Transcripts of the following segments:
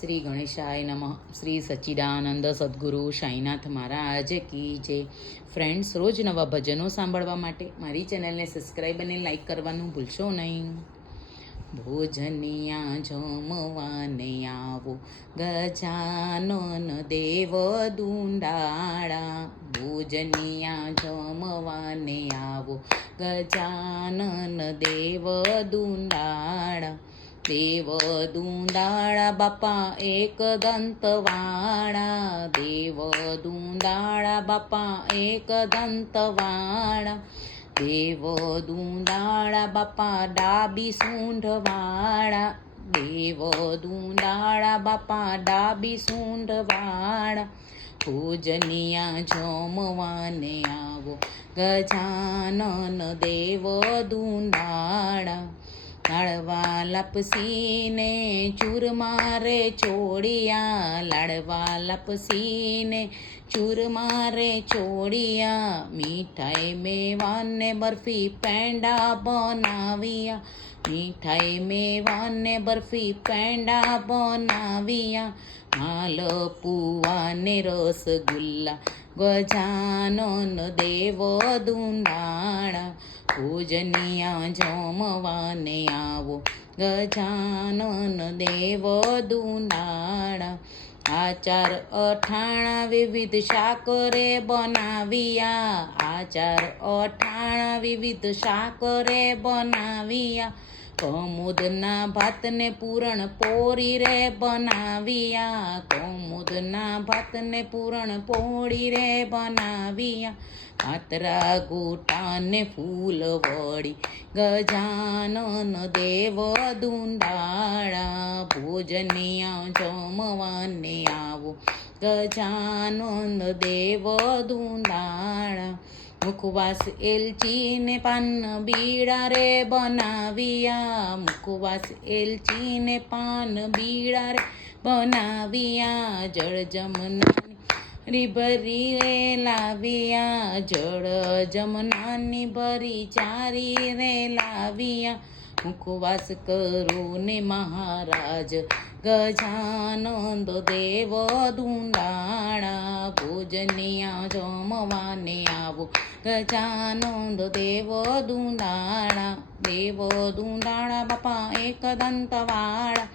શ્રી ગણેશાય નમઃ. શ્રી સચ્ચિદાનંદ સદગુરુ સાંઈનાથ મહારાજ કી જે ફ્રેન્ડ્સ રોજ નવા ભજનો સાંભળવા માટે મારી ચેનલને સબસ્ક્રાઈબ અને લાઈક કરવાનું ભૂલશો નહીં. ભોજનિયા જમવાને આવો. ગજાનન દેવ દુંડાળા. ભોજનિયા જમવાને આવો. ગજાનન દેવ દુંડાળા. દેવ દુંદાળા બાપા એક દંતવાળા. દેવ દુંદાળા બાપા એક દંતવાળા. દેવ દુંદાળા બાપા ડાબી સૂંઢવાળા. દેવ દુંદાળા બાપા ડાબી સૂંઢવાળા. પૂજનિયા જમવાને આવો. ગજાનન દેવ દુંદાળા લપસીને ચૂરમારે ચોડિયા, લાડવા લપસીને ચૂરમારે ચોડિયા, મીઠાઈ મેવાને બરફી પેંડા બનાવ્યા, મીઠાઈ મેવાને બરફી પેંડા બનાવ્યા માલ પુવાને રસગુલ્લા ગજાનન દેવ દુંડાણા, પૂજનિયા જમવાને આવો. ગજાનન દેવ દુંડાણા, આચાર અઠાણા વિવિધ શાકરે બનાવ્યા. આચાર અઠાણા વિવિધ શાકરે બનાવ્યા. કમુદના ભાતને પૂરણ પોરી રે બનાવ્યા. કમુદના ભાતને પૂરણ પોળી રે બનાવ્યા. પાતરા ગોટાને ફૂલ વળી ગજાનન દેવ દુંડાળા. ભોજનિયા જમવાને આવો ગજાનન દેવ દુંડાળા. મુખવાસ એલચીને પાન બીડા રે બનાવ્યા. મુખવાસ એલચીને પાન બીડા રે બનાવ્યા. જળ જમનાની ભરી રે લાવ્યા. જળ જમનાની ભરી ચારી રે લાવ્યા. મુખવાસ કરો ને મહારાજ. ગજાનંદ દેવ ધૂંડાણા ભોજનિયા જમવાને આવો. ગજાનંદ દેવ ધૂંડાણા દેવ ધૂંડાણા બાપા એક દંતવાળા.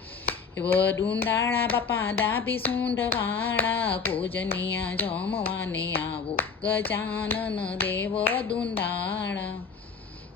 એવ ડુંડાળા બાપા ડાબી સૂંઢવાળા ભોજનિયા જમવાને આવો. ગજાનન દેવ દુંડાળા